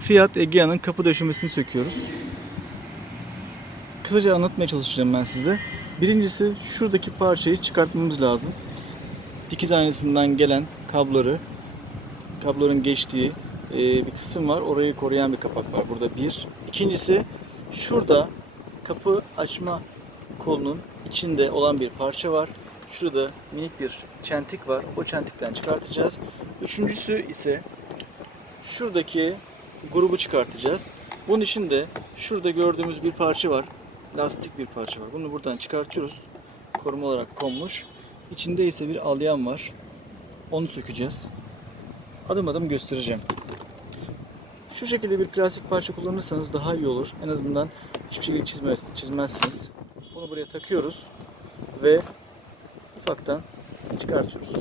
Fiat Egea'nın kapı döşemesini söküyoruz. Kısaca anlatmaya çalışacağım ben size. Birincisi şuradaki parçayı çıkartmamız lazım. Dikiz aynasından gelen kabloları, kabloların geçtiği e, bir kısım var. Orayı koruyan bir kapak var. Burada bir. İkincisi şurada kapı açma kolunun içinde olan bir parça var. Şurada minik bir çentik var. O çentikten çıkartacağız. Üçüncüsü ise şuradaki grubu çıkartacağız. Bunun için de şurada gördüğümüz bir parça var. Lastik bir parça var. Bunu buradan çıkartıyoruz. Koruma olarak konmuş. İçinde ise bir alyan var. Onu sökeceğiz. Adım adım göstereceğim. Şu şekilde bir plastik parça kullanırsanız daha iyi olur. En azından hiçbir şekilde çizmez, çizmezsiniz. Bunu buraya takıyoruz ve ufaktan çıkartıyoruz.